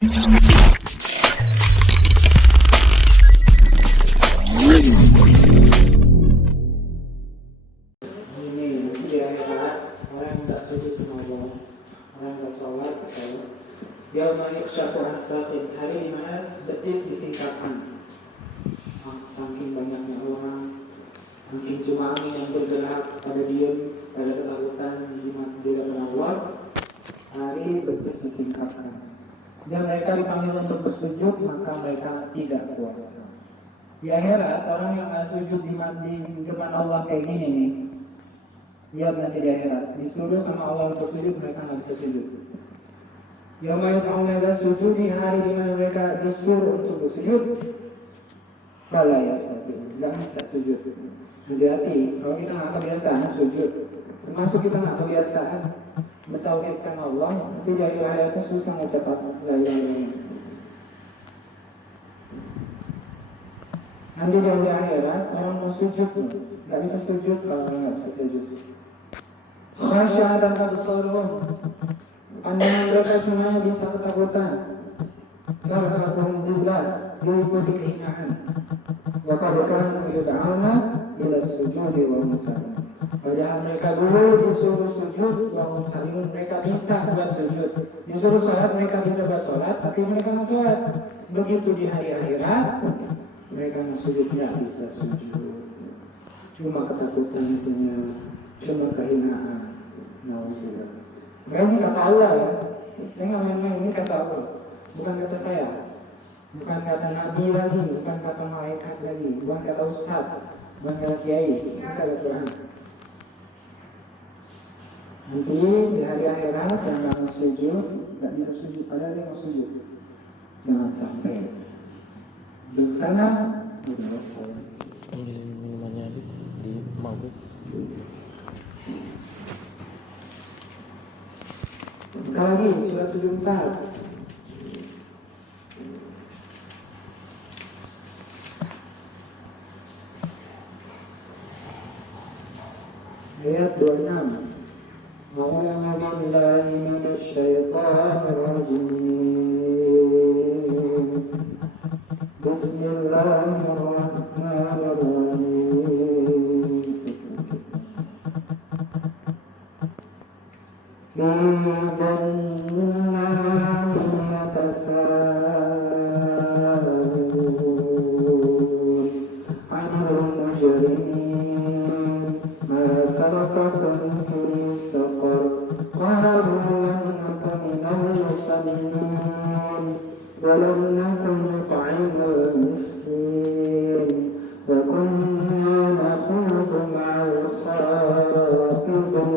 Yauma yukshafu an saqin, hari di mana betis disingkapkan. Saking banyaknya orang, saking cuma angin yang bergerak pada diam, pada ketakutan, tidak pernah keluar. Hari betis disingkapkan. Dan mereka dipanggil untuk bersujud, maka mereka tidak puasa. Di akhirat orang yang sujud di depan Allah kayak gini nih, lihat nanti di akhirat disuruh sama Allah untuk sujud, mereka nggak bisa sujud. Yauma yud'auna ila sujud, di hari di mana mereka disuruh untuk bersujud, fala yastati'un, enggak bisa sujud. Hati-hati, kalau kita nggak kebiasaan sujud, termasuk kita nggak kebiasaan mentauhidkan Allah, tapi di akhir hayatnya susah mengucapkan la ilaha illallah. Nanti di akhir akhirat orang mau sujud, nggak bisa sujud kalau nggak bisa sujud. Khasyi'atan absaruhum, pandangan mereka semuanya bisa ketakutan. Tarhaquhum dhillah, diikuti kehinaan. Wa qad kanu yud'auna ila sujudi wa hum salimun. Padahal mereka dulu disuruh sujud wa hum salimun, mereka bisa buat sujud. Disuruh sholat, mereka bisa buat sholat, tapi mereka nggak sholat. Begitu di hari akhirat, mereka nggak sujud, nggak bisa sujud. Cuma ketakutan isinya, cuma kehinaan. Nauzubillah. Ini kata Allah ya, saya nggak main-main, ini kata Allah, bukan kata saya, bukan kata Nabi lagi, bukan kata malaikat lagi, bukan kata Ustaz, bukan kata Kiai, ini kata Tuhan. Nanti di hari akhirat yang nggak mau sujud, nggak bisa sujud, padahal dia mau sujud. Jangan sampai di sana udah selesai. Ambil minumannya di mabuk. Sekali lagi, surat 74. Ayat 26. A'udzu billahi minasy syaithanir rajim. Bismillahirrahmanirrahim. Fi jannatin yatasaalun 'anil mujrimin ma salakakum fi saqar qalu lam naku minal muslimin wa lam naku nut'imul miskin wa kunna nakhudu ma'al kha'idin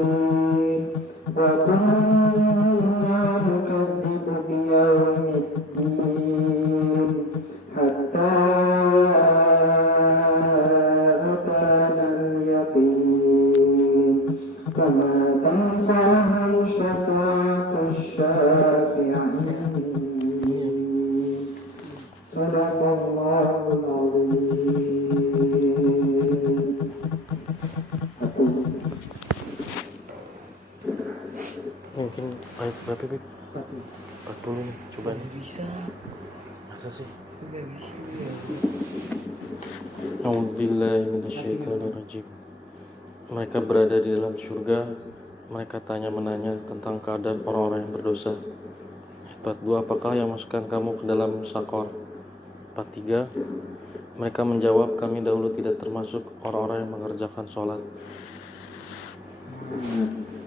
وَكُنَّا نُكَذِّبُ بِيَوْمِ الدِّينِ حَتَّى أَتَانَا الْيَقِينُ فَمَا تَنفَعُهُمْ شَفَاعَةُ الشَّافِعِينَ. صدق الله العظيم. Mungkin ayat berapa Bib? 40 nih, coba nih. Bisa. Masa sih? Nggak bisa ya. A'udzubillahi minasyaitonirrajim. Mereka berada di dalam surga. Mereka tanya-menanya tentang keadaan orang-orang yang berdosa. Ayat 42, apakah yang masukkan kamu ke dalam sakor? 43, mereka menjawab, kami dahulu tidak termasuk orang-orang yang mengerjakan sholat.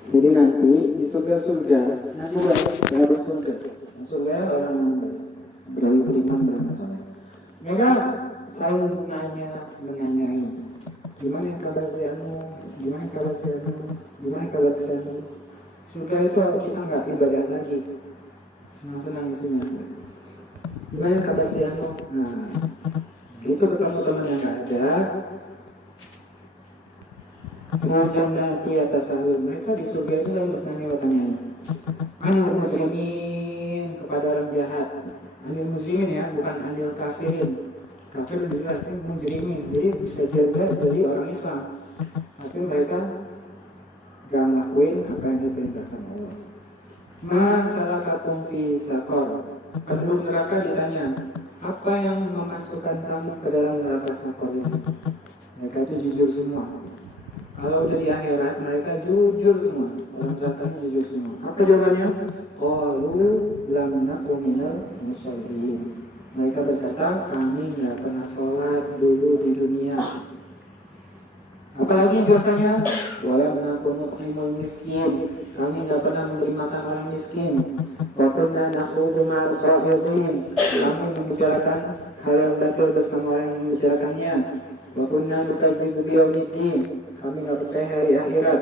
Jadi nanti di surga-surga, nanti berapa surga? Surga orang beriman beriman. Mereka selalu menanyai, gimana kabar siamu, gimana kabar siamu, gimana kabar siamu. Surga itu kita nggak ibadah lagi, senang-senang isinya. Gimana kabar siamu? Nah, itu ketemu teman yang nggak ada. Jannati yatasaalun, mereka di surga itu selalu bertanya-tanya. Anil muslimin, kepada orang jahat. Anil muslimin ya, bukan anil kafirin. Kafir dijelaskan mujrimin, jadi bisa juga dari orang Islam. Tapi mereka gak ngelakuin apa yang diperintahkan Allah. Ma salakakum fi saqar, Penduduk neraka ditanya, apa yang memasukkan kamu ke dalam neraka Sakor ini? Mereka itu jujur semua. Kalau udah di akhirat mereka jujur semua, orang neraka jujur semua. Apa jawabannya? Qalu lam naku minal musholliin. Mereka berkata, kami nggak pernah sholat dulu di dunia. Apalagi dosanya, walam naku nut'imul miskin. Kami nggak pernah memberi makan orang miskin. Wa kunna nakhudu ma'al kha'idin. Kami membicarakan hal yang batil bersama orang yang membicarakannya. Wa kunna nukadzibu biyaumiddin. Kami nggak percaya hari akhirat.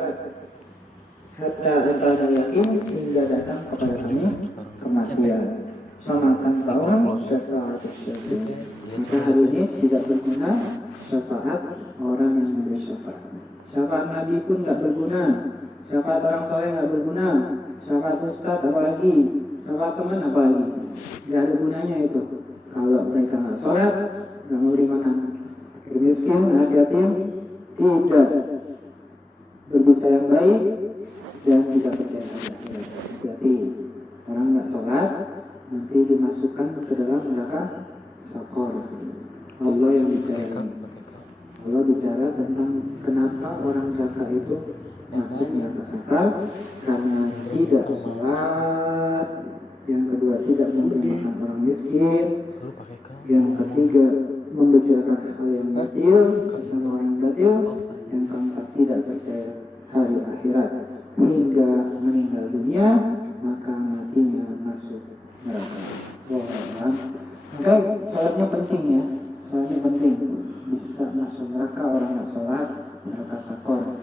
Hatta atana yakin hingga datang kepada kami kematian. Sama tanpa syafaat syafi'in. Maka hari ini tidak berguna syafaat orang yang memberi syafaat. Syafaat Nabi pun nggak berguna. Syafaat orang soleh nggak berguna. Syafaat ustaz apalagi. Syafaat teman apalagi. Nggak ada gunanya itu. Kalau mereka nggak sholat, nggak memberi makan miskin, anak yatim, tidak berbicara yang baik dan tidak percaya akhirat. Berarti orang nggak sholat nanti dimasukkan ke dalam neraka Sakor. Allah yang bicara. Allah bicara tentang kenapa orang neraka itu masuk neraka Sakor, karena tidak sholat, yang kedua tidak memberi makan orang miskin, yang ketiga membicarakan hal yang batil bersama orang batil, yang keempat tidak percaya hari akhirat hingga meninggal dunia, maka matinya masuk neraka. Maka sholatnya penting ya, sholatnya penting. Bisa masuk neraka orang nggak sholat, neraka Sakor.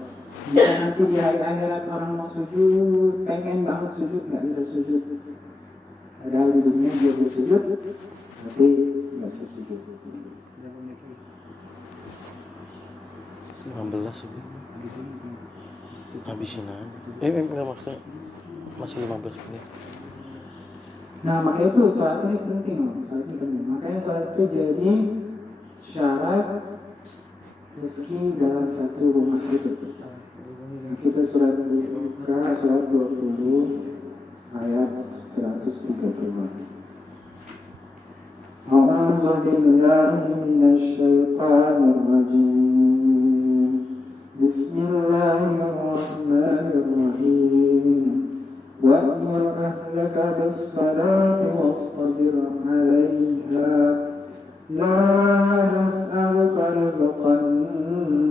Jika nanti di hari akhirat orang mau sujud, pengen banget sujud, nggak bisa sujud. Padahal di dunia dia bersujud, tapi nggak bisa sujud. 15 habisin aja. Enggak maksudnya masih 15 menit. Nah makanya itu sholat ini penting loh, sholat ini penting. Makanya sholat itu jadi syarat rezeki dalam satu rumah hidup. Kita surat Buka surat 20 ayat 130. A'udzu billahi minasy syaithanir rajim. Bismillahirrahmanirrahim. Wa'mur ahlaka bis-salati wastabir 'alaiha. La nas'aluka rizqan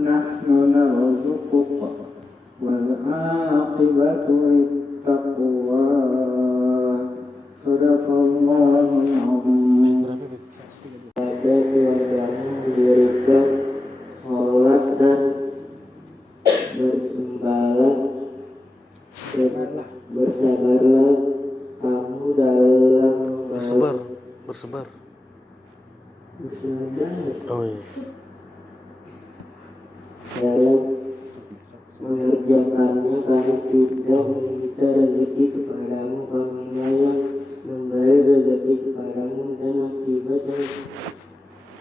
nahnu narzuquka. Wal 'aqibatu lit-taqwa. Shadaqallahul 'azim. Pada keluargamu diberikan sholat dan bersembahlah dan bersabarlah kamu dalam Bersebar. bersabar Oh iya. dalam mengerjakannya. Kami tidak meminta rezeki kepadamu, kami yang memberi rezeki kepadamu, dan akibat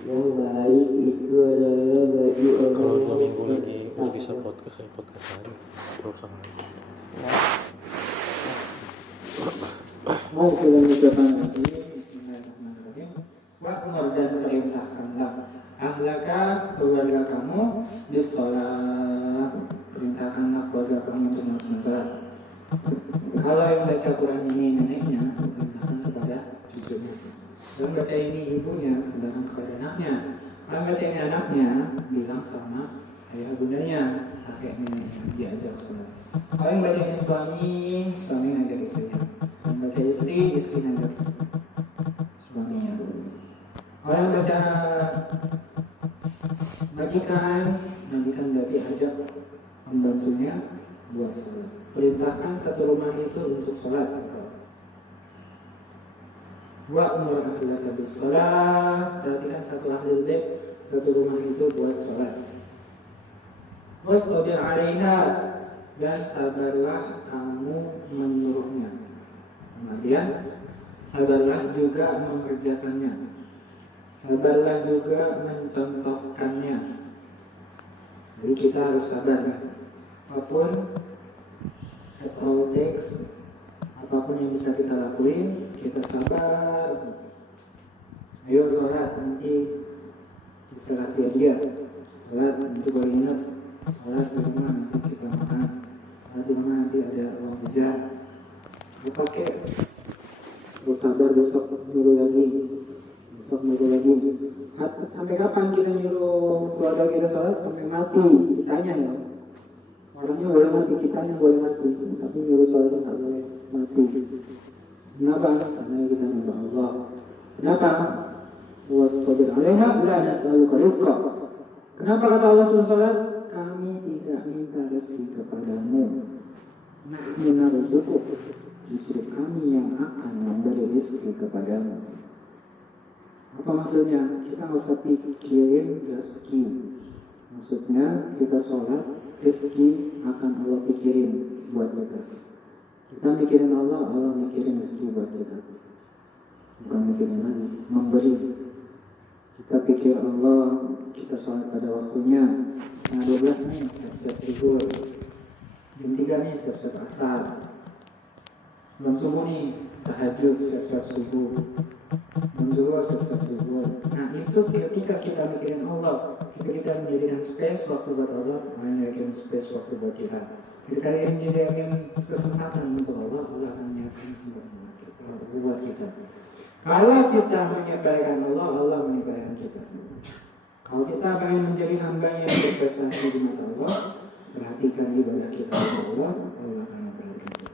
yang baik itu adalah bagi Kalau orang 2 minggu yang lagi bisa podcast hari. Gak usah. Mau kita mengucapkan lagi Bismillahirrahmanirrahim. Wa'mur dan perintahkanlah ahlaka keluarga kamu bis-shalah. Perintahkanlah keluarga kamu untuk melaksanakan salat. Kalau yang baca Quran ini neneknya, perintahkan kepada cucunya. Yang baca ini ibunya, perintahkan kepada anaknya. Yang baca ini anaknya, bilang sama ayah bundanya, kakek neneknya, diajak sholat. Kalau yang baca ini suami ngajak istrinya. Yang baca istri ngajak suaminya. Orang baca majikan berarti ajak membantunya buat sholat. Perintahkan satu rumah itu untuk sholat. Wa'mur ahlaka bis-shalah. Perhatikan satu ahli bait, satu rumah itu buat sholat. Wastabir 'alaiha, dan sabarlah kamu menyuruhnya. Kemudian sabarlah juga mengerjakannya. Sabarlah juga mencontohkannya. Jadi kita harus sabar. Apapun it all takes apapun yang bisa kita lakuin, kita sabar. Ayo sholat, nanti istirahat dia. Sholat nanti baru ingat. Sholat di rumah nanti kita makan. Sholat di rumah nanti ada uang jajan. Lu pakai. Lu sabar, besok nyuruh lagi. Sampai kapan kita nyuruh keluarga kita sholat? Sampai mati. Ditanya ya. Orangnya boleh mati, kitanya boleh mati. Tapi nyuruh sholat nggak boleh mati. Kenapa? Karena kita nyembah Allah. Kenapa? Wastabir alaiha la nas'aluka rizqa. Kenapa kata Allah SWT? Kami tidak minta rezeki kepadamu. Nahnu narzuquk. Justru kami yang akan memberi rezeki kepadamu. Apa maksudnya? Kita nggak usah pikirin rezeki. Maksudnya kita sholat, rezeki akan Allah pikirin buat kita. Kita mikirin Allah, Allah mikirin rezeki buat kita. Bukan mikirin lagi, memberi. Kita pikir Allah, kita sholat pada waktunya. Nah 12 nih, siap-siap tidur. Jam 3 nih, siap-siap asar. Jam subuh nih, tahajud, siap-siap subuh. Jam zuhur, siap-siap zuhur. Nah itu ketika kita mikirin Allah, kita menjadikan space waktu buat Allah, menjadikan space waktu buat kita. Ketika kita menjadikan kesempatan untuk Allah, Allah akan menyiapkan kesempatan buat kita. Kalau kita menyebarkan Allah, Allah menyebarkan kita. Kalau kita pengen menjadi hamba yang berprestasi di mata Allah, perhatikan ibadah kita kepada Allah, Allah akan memperhatikan kita.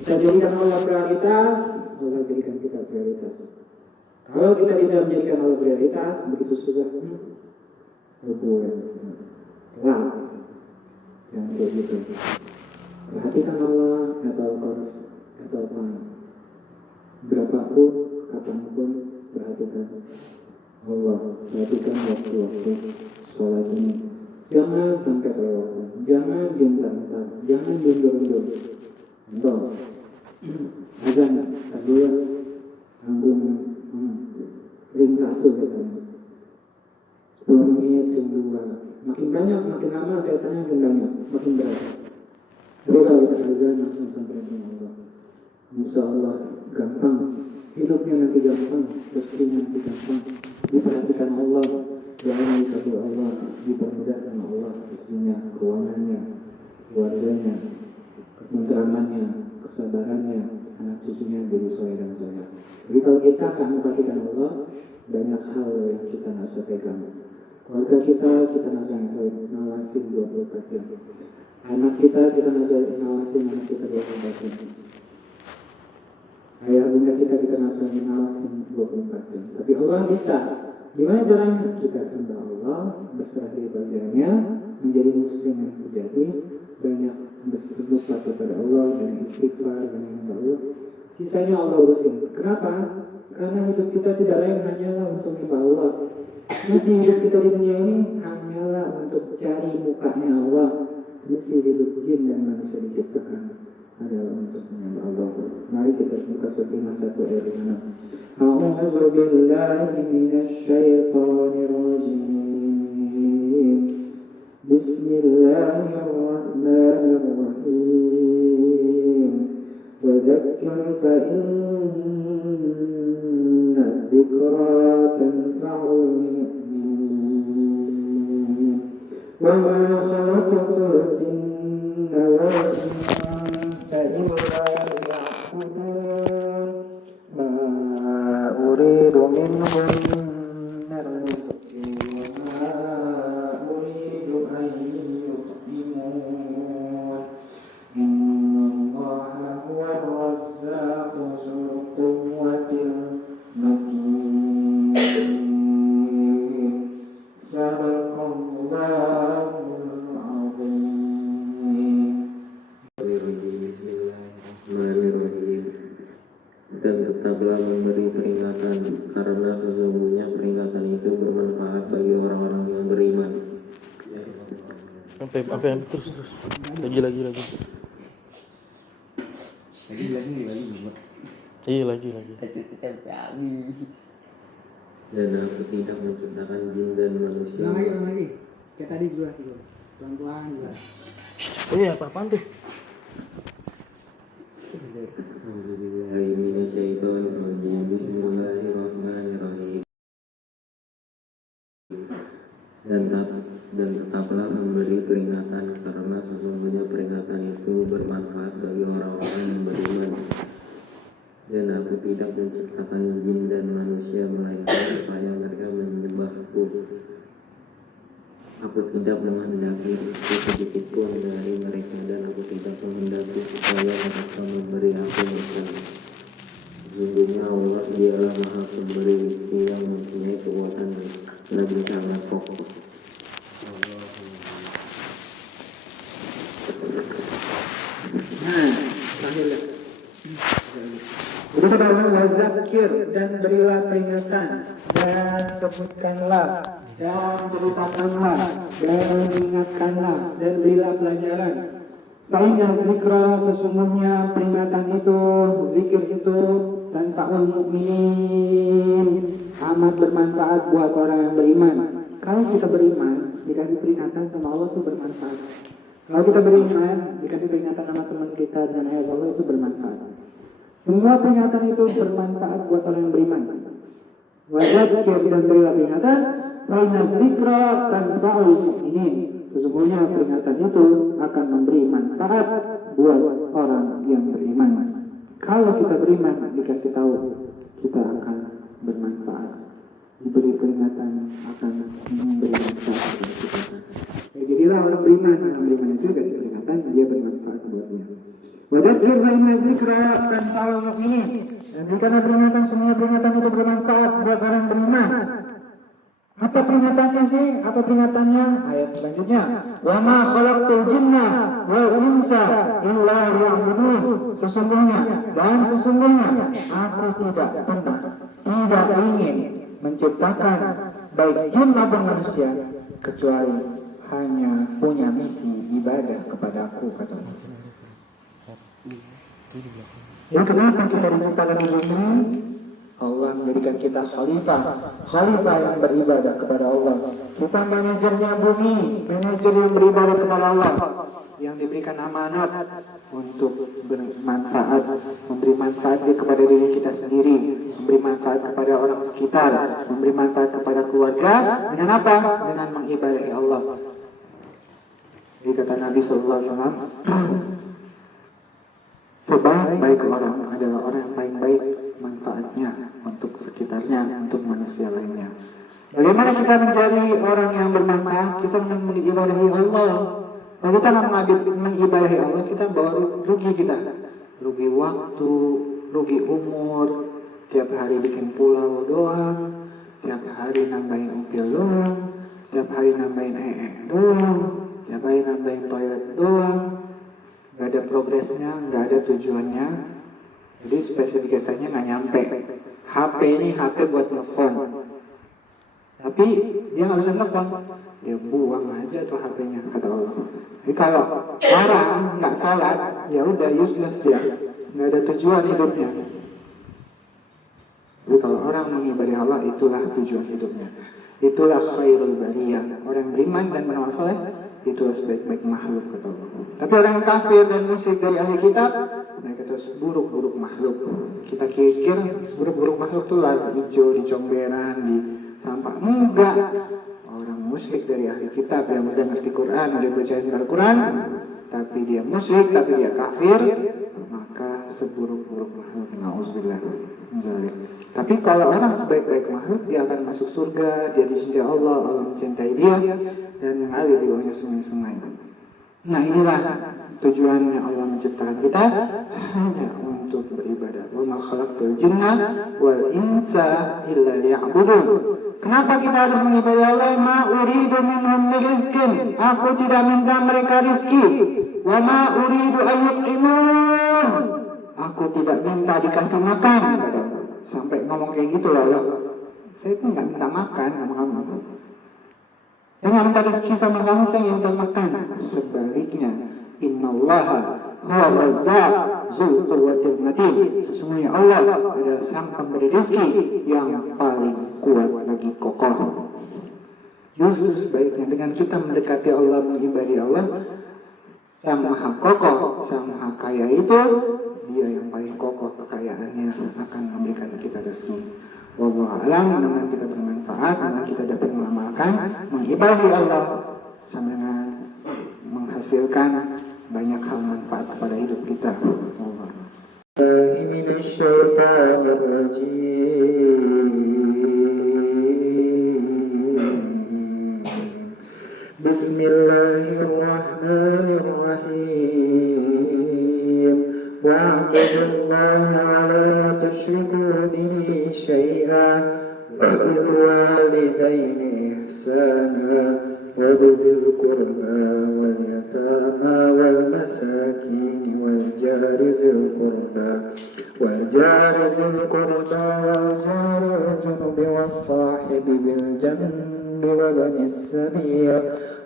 Kita jadikan Allah prioritas, Allah jadikan kita prioritas. Kalau kita tidak menjadikan Allah prioritas, begitu sudah telat. Jangan kayak gitu. Perhatikan Allah atau berapapun, kapanpun, perhatikan Allah. Perhatikan waktu-waktu sholat ini. Jangan sampai kelewatan. Jangan diantar-antar. Jangan diundur-undur. Contoh, azan kedua, anggung ring 1 katanya. 10 menit, ring 2. Makin banyak, makin lama saya tanya makin banyak, makin berat. Tapi kalau kita azan langsung sampai dengan Allah, insya Allah gampang. Hidupnya nanti gampang, rezekinya nanti gampang. Diperhatikan Allah, doanya dikabul Allah, dipermudah sama Allah, rezekinya, keuangannya, keluarganya, ketentramannya, kesabarannya, anak cucunya jadi soleh dan soleh. Jadi kalau kita akan memperhatikan Allah, banyak hal yang kita nggak bisa pegang. Keluarga kita nggak ngawasin 24 jam. Anak kita ngawasin anak kita 24 jam. Ayah bunda kita ngawasin 24 jam. Tapi Allah bisa. Gimana caranya? Kita sembah Allah, berserah diri padanya, menjadi muslim yang sejati, banyak bersyukur kepada Allah, banyak istighfar, banyak menyembah Allah. Sisanya Allah urusin. Kenapa? Karena hidup kita tidak lain hanyalah untuk menyembah Allah. Misi hidup kita di dunia ini hanyalah untuk cari mukanya Allah. Misi hidup jin dan manusia diciptakan adalah untuk menyembah Allah. Mari kita buka surat 51 ayat 6. A'udzu billahi minasyaitonir rajim. Bismillahirrahmanirrahim. Wa dzakkir fa inna dzikra tanfa'ul mu'minin. Wa ma khalaqtul jinna wal insa illa liya'budun. Ma uridu minhum min rizqin wa ma uridu an yut'imun. Innallaha huwar razzaqu dzul quwwatil matin. Sadaqallahul azim. Bismillahirrahmanirrahim. Dan tetaplah memberi peringatan, karena sesungguhnya peringatan itu bermanfaat bagi orang-orang yang beriman. Sampai terus lagi iya lagi Dan aku tidak menciptakan jin dan manusia. Ulang lagi. Kayak tadi juga sih, pelan-pelan juga. iya apaan tuh dan tetaplah memberi peringatan, karena sesungguhnya peringatan itu bermanfaat bagi orang-orang yang beriman. Dan aku tidak menciptakan jin dan manusia melainkan supaya mereka menyembahku. Aku tidak menghendaki rezeki sedikit pun dari mereka, dan aku tidak menghendaki supaya mereka memberi aku makan. Sesungguhnya Allah dialah Maha Pemberi rezeki yang mempunyai kekuatan lagi sangat kokoh. Nah, terakhir. Jadi wazakir, dan berilah peringatan, dan sebutkanlah, dan ceritakanlah, dan ingatkanlah, dan berilah pelajaran. Fa'inna zikra, sesungguhnya peringatan itu, zikir itu tanfa'ul mu'minin, amat bermanfaat buat orang yang beriman. Kalau kita beriman, dikasih peringatan sama Allah itu bermanfaat. Kalau kita beriman, dikasih peringatan sama teman kita dengan ayat Allah itu bermanfaat. Semua peringatan itu bermanfaat buat orang yang beriman. Wadzakir, dan berilah peringatan, fa'inna zikra tanfa'ul mu'minin. Sesungguhnya peringatan itu akan memberi manfaat buat orang yang beriman. Kalau kita beriman, dikasih tahu, kita akan bermanfaat. Diberi peringatan akan memberi manfaat buat kita. Jadilah orang beriman itu dikasih peringatan, dia bermanfaat buatnya. Wadzakir fa'inna zikra tanfa'ul mu'minin. Dan berikanlah peringatan, semua peringatan itu bermanfaat buat orang beriman. Apa peringatannya sih? Apa peringatannya? Ayat selanjutnya. Wa ma khalaqtul jinna wal insa illa liya'budun. Sesungguhnya aku tidak ingin menciptakan baik jin maupun manusia kecuali hanya punya misi ibadah kepadaku, kata Allah. Ya, kenapa kita diciptakan di bumi? Allah menjadikan kita khalifah yang beribadah kepada Allah. Kita manajernya bumi, manajer yang beribadah kepada Allah, yang diberikan amanat untuk bermanfaat, memberi manfaat kepada diri kita sendiri, memberi manfaat kepada orang sekitar, memberi manfaat kepada keluarga. Dengan apa? Dengan mengibadahi Allah. Jadi kata Nabi SAW, sebaik-baik orang adalah orang yang paling baik manfaatnya untuk sekitarnya, untuk manusia lainnya. Bagaimana kita menjadi orang yang bermanfaat? Kita mengibadahi Allah. Kalau kita nggak mengibadahi Allah, kita bawa rugi kita. Rugi waktu, rugi umur, tiap hari bikin pulau doang, tiap hari nambahin upil doang, tiap hari nambahin doang, tiap hari nambahin toilet doang. Gak ada progresnya, gak ada tujuannya. Jadi spesifikasinya gak nyampe. HP ini HP buat telepon, tapi dia gak bisa telepon, dia buang aja tuh HP-nya, kata Allah. Jadi kalau orang gak salat, ya udah useless dia, gak ada tujuan hidupnya. Jadi kalau orang mengibadahi Allah, itulah tujuan hidupnya. Itulah khairul bariyah. Orang beriman dan beramal saleh, itulah sebaik-baik makhluk, kata Allah. Tapi orang kafir dan musyrik dari ahli kitab, mereka terus buruk-buruk makhluk. Kita pikir buruk-buruk makhluk itu lah hijau di comberan, di sampah. Enggak. Orang musyrik dari ahli kitab yang udah ngerti Quran, udah percaya dengan Quran, tapi dia musyrik, tapi dia kafir, maka seburuk-buruk makhluk. Nauzubillah. Tapi kalau orang sebaik-baik makhluk, dia akan masuk surga, dia dicintai Allah, Allah mencintai dia, dan mengalir di bawahnya sungai-sungai. Nah, inilah tujuannya Allah menciptakan kita, hanya untuk beribadah. Wa ma khalaqtul jinna wal insa illa liya'budun. Kenapa kita harus mengibadahi Allah? Ma uridu minhum min rizqin. Aku tidak minta mereka rizki. Wa ma uridu ayyut'imun. Aku tidak minta dikasih makan. Sampai ngomong kayak gitu loh Allah. Saya itu nggak minta makan sama kamu. Saya nggak minta rezeki sama kamu, saya minta makan. Sebaliknya, innallaha huwa razzaq dzul quwwatil matin. Sesungguhnya Allah adalah sang pemberi rezeki yang paling kuat lagi kokoh. Justru sebaliknya, dengan kita mendekati Allah, mengibadi Allah, sang maha kokoh, sang maha kaya itu, dia yang paling kokoh kekayaannya akan memberikan kita rezeki. Wallahu a'lam, mudah-mudahan kita bermanfaat. bermanfaat dan kita dapat mengamalkan, mengibadahi Allah sama dengan menghasilkan banyak hal manfaat kepada hidup kita. Bismillahirrahmanirrahim. Wa'budullaha wa la tusyriku bihi syai'an wa bil walidaini ihsana wa bidhil qurba wal yatama wal masakin wal jari zil qurba wal jari junubi was sahibi bil janbi wa banis sabil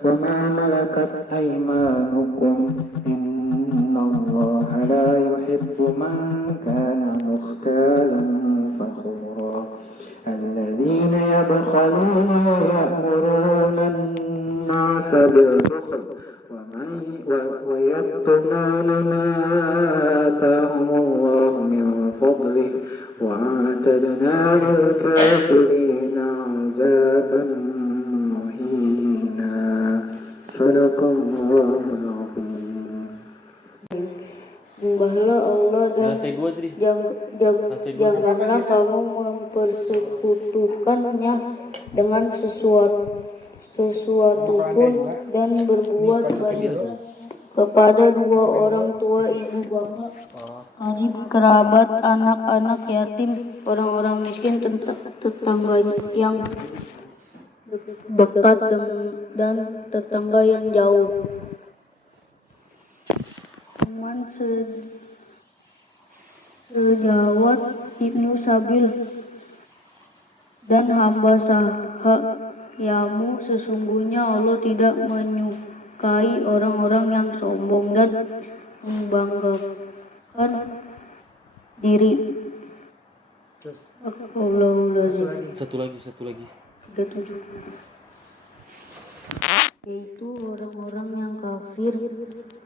wa ma malakat aymanukum innallaha la yuhibbu man kana mukhtalan fakhura الذين يبخلون ويأمرون الناس بالبخل ويكتمون ما آتاهم الله من فضله وأعتدنا للكافرين عذابا مهينا صدق الله العظيم. Sembahlah Allah dan Lantai 2 Dri. janganlah kamu mempersekutukannya dengan sesuatu pun dan berbuat baik kepada dua orang tua, ibu bapak, karib kerabat, anak-anak yatim, orang-orang miskin, tetangga yang dekat dan tetangga yang jauh. Teman sejawat Ibnu Sabil dan hamba sahayamu, sesungguhnya Allah tidak menyukai orang-orang yang sombong dan membanggakan diri. Allahulazim. Satu lagi. 37. Yaitu orang-orang yang kafir,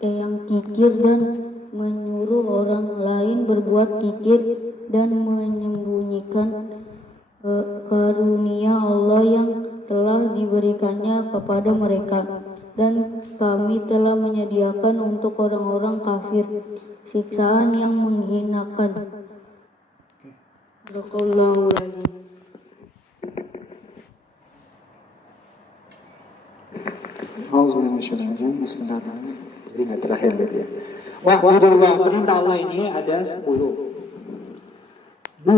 yang kikir dan menyuruh orang lain berbuat kikir dan menyembunyikan karunia Allah yang telah diberikannya kepada mereka. Dan kami telah menyediakan untuk orang-orang kafir siksaan yang menghinakan. Barakallahu. Bismillahirrahmanirrahim. Jadi nggak terakhir gitu ya. Wa'budullah, perintah Allah ini ada 10. 2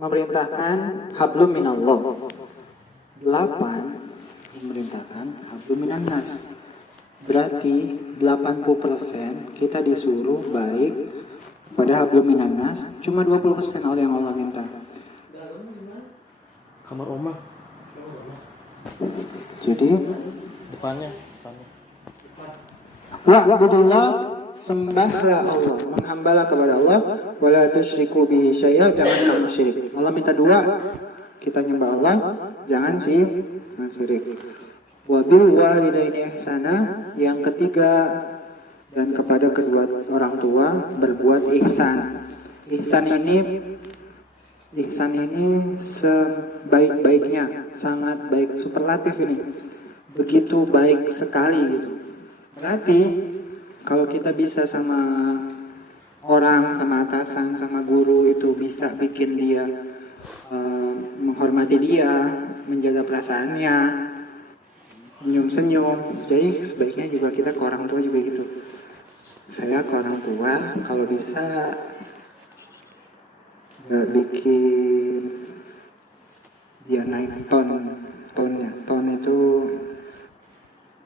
memerintahkan hablum minallah. 8 memerintahkan hablum minannas. Berarti 80% kita disuruh baik pada hablum minannas, cuma 20% oleh yang Allah minta. Kamar Oma. Jadi Depannya. wa'budullah, sembahlah Allah, menghambalah kepada Allah, wala tusyriku bihi syai'a, jangan kamu syirik. Allah minta 2, kita nyembah Allah, jangan syirik. Wa bil walidaini ihsana, yang ketiga, dan kepada kedua orang tua berbuat ihsan. Ihsan ini sebaik-baiknya, sangat baik, superlatif ini. Begitu baik sekali gitu. Berarti kalau kita bisa sama orang, sama atasan, sama guru itu bisa bikin dia menghormati dia, menjaga perasaannya, senyum-senyum. Jadi sebaiknya juga kita ke orang tua juga gitu. Saya ke orang tua kalau bisa nggak bikin dia naik tonnya. Ton itu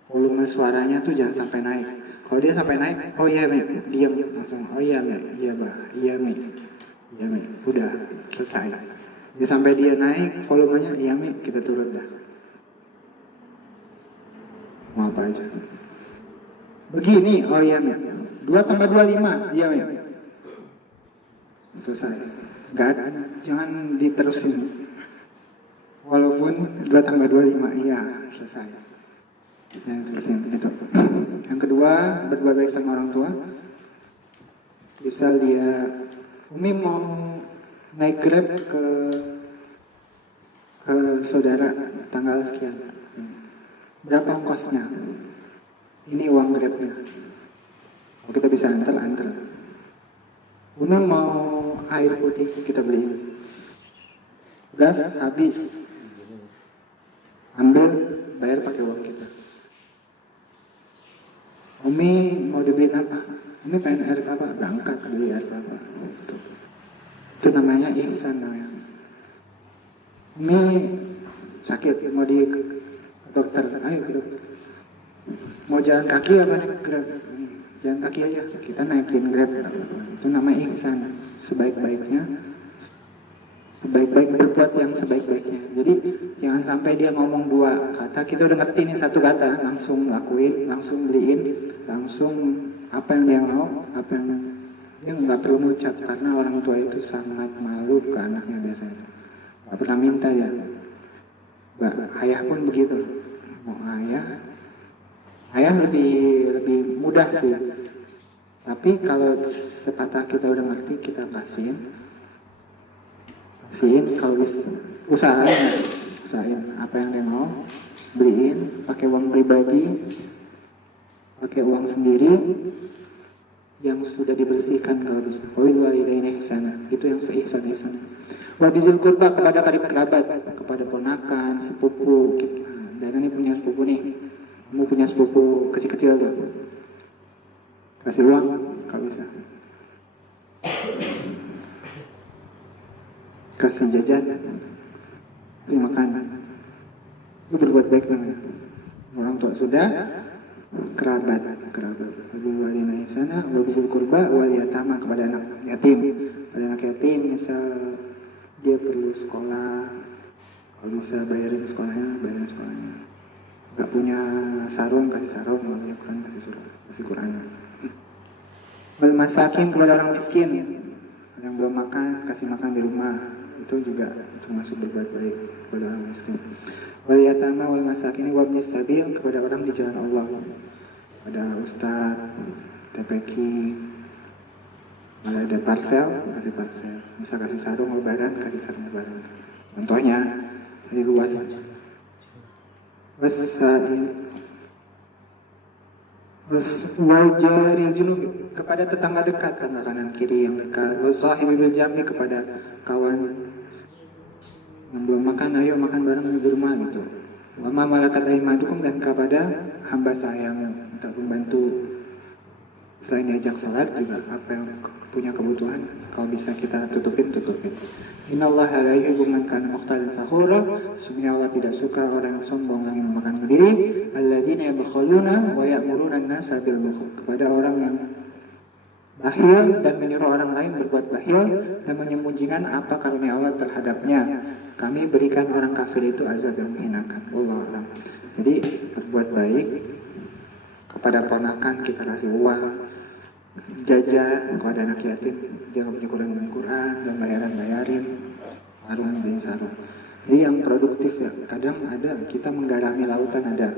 volume suaranya tuh jangan sampai naik. Kalau dia sampai naik, oh iya Mi, diam langsung. Oh iya Mi, iya Mbak, iya Mi, udah selesai. Dia sampai dia naik volumenya, iya Mi, kita turun dah. Mau apa aja. Begini, oh iya Mi, 2 tambah 2 5, iya Mi. Selesai. Jangan diterusin. Walaupun 2 tambah 2 5, iya selesai. Gitu. Yang kedua, berbuat baik sama orang tua. Misal dia, Umi mau naik Grab ke ke saudara tanggal sekian. Berapa ongkosnya? Ini uang Grabnya. Kalau kita bisa antar. Unang mau air putih kita beliin. Gas habis. Ambil, bayar pakai uang kita. Umi mau dibeliin apa? Umi pengen air apa? Berangkat beli air apa? Itu namanya ihsan namanya. Umi sakit mau di dokter, ayo ke dokter. Mau jalan kaki apa naik Grab? Jalan kaki aja, kita naikin Grab. Itu namanya ihsan. Sebaik-baiknya berbuat yang sebaik-baiknya. Jadi jangan sampai dia ngomong dua kata, kita udah ngerti nih satu kata, langsung lakuin, langsung beliin, langsung apa yang dia mau, apa yang dia nggak perlu mengucap, karena orang tua itu sangat malu ke anaknya biasanya. Nggak pernah minta ya. Ayah pun begitu. Mau ayah lebih mudah sih. Tapi kalau sepatah kita udah ngerti, kita kasihin, kalau bisa usahain apa yang dia mau, beliin pakai uang pribadi, pakai uang sendiri yang sudah dibersihkan kalau bisa. Wal walidaini ihsana, itu yang seihsan-ihsan. Wa bizil qurba, kepada karib kerabat, kepada ponakan, sepupu. Dan ini punya sepupu nih, kamu punya sepupu kecil-kecil tuh, kasih uang kalau bisa, kasih jajan, kasih makan. Itu berbuat baik namanya. Orang tua sudah, kerabat. Wal walidaini ihsana wa bizil qurba wal yatama, kepada anak yatim. Pada anak yatim, misal dia perlu sekolah, kalau bisa bayarin sekolahnya. Gak punya sarung, kasih sarung. Kalau punya Quran, kasih Quran. Wal masakin, kepada orang miskin, yang belum makan, kasih makan di rumah. Itu juga termasuk berbuat baik kepada orang miskin. Wal yatama wal masakin wabnis sabil, kepada orang di jalan Allah, kepada ustaz, TPQ. Kalau ada parsel, kasih parsel. Bisa kasih sarung lebaran, kasih sarung lebaran. Contohnya dari luas. Wajari junub, kepada tetangga dekat, kanan kiri yang dekat. Wasahibil jambi, kepada kawan yang belum makan, ayo makan bareng di rumah gitu. Wa ma malakat aymanukum, dan kepada hamba sayang untuk membantu. Selain diajak sholat juga, apa yang punya kebutuhan, kalau bisa kita tutupin. Innallaha la yuhibbu man kana mukhtalan fakhura, sesungguhnya Allah tidak suka orang yang sombong yang memakan diri. Alladzina yabkhuluna wa ya'muruna an-nasa bil bukhl, kepada orang yang bakhil dan menyuruh orang lain berbuat bakhil dan menyembunyikan apa karunia Allah terhadapnya. Kami berikan orang kafir itu azab yang menghinakan. Wallahu a'lam. Jadi berbuat baik kepada ponakan, kita kasih uang, jajan kepada anak yatim, dia nggak punya Quran dan bayarin sarung, beliin sarung. Jadi yang produktif ya, kadang ada kita menggarami lautan, ada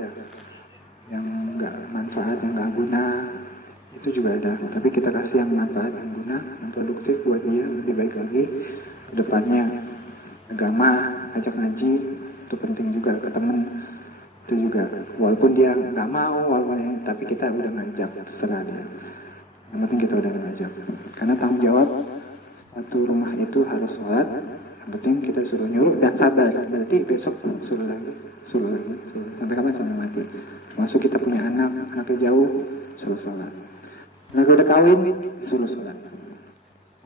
yang nggak manfaat, yang nggak guna, itu juga ada. Tapi kita kasih yang manfaat, yang guna, yang produktif buat dia lebih baik lagi ke depannya. Agama, ajak ngaji, itu penting juga ke temen. Itu juga, walaupun dia nggak mau, tapi kita udah ngajak, terserah dia. Yang penting kita udah ngajak. Karena tanggung jawab satu rumah itu harus sholat. Yang penting kita suruh nyuruh dan sabar. Berarti besok suruh lagi. Sampai kapan? Sampai mati. Masuk kita punya anaknya jauh, suruh sholat. Anak udah kawin, suruh sholat.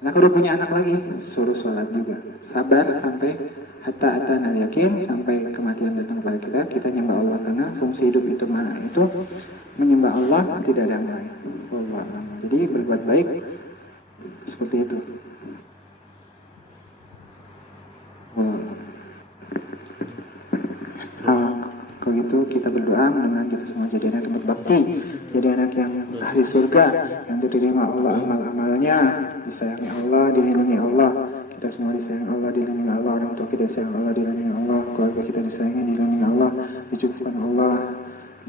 Anak udah punya anak lagi, suruh sholat juga. Sabar sampai hatta atana yakin, sampai kematian datang kepada kita. Kita nyembah Allah, karena fungsi hidup itu mana? Itu menyembah Allah, tidak ada yang lain. Jadi berbuat baik seperti itu. Kalau gitu kita berdoa, mudah-mudahan kita semua jadi anak yang berbakti, jadi anak yang ahli surga, yang diterima Allah amal-amalnya, disayangi Allah, dilindungi Allah. Kita semua disayangi Allah, dilindungi Allah. Orang tua kita disayangi Allah, dilindungi Allah. Keluarga kita disayangi, dilindungi Allah. Dicukupkan Allah,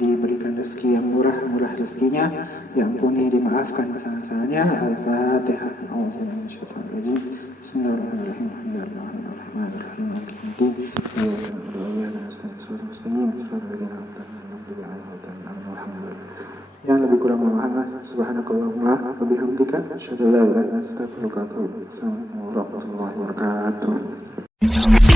diberikan rezeki yang murah rezekinya, diampuni, dimaafkan kesalahan-kesalahannya. Al-Fatihah. Bismillahirrahmanirrahim. Bismillahirrahmanirrahim. Yang lebih kurang mohon maaf. Subhanakallahumma wa bihamdika asyhadu an la ilaha illa anta astaghfiruka wa atubu ilaik. Assalamualaikum warahmatullahi wabarakatuh.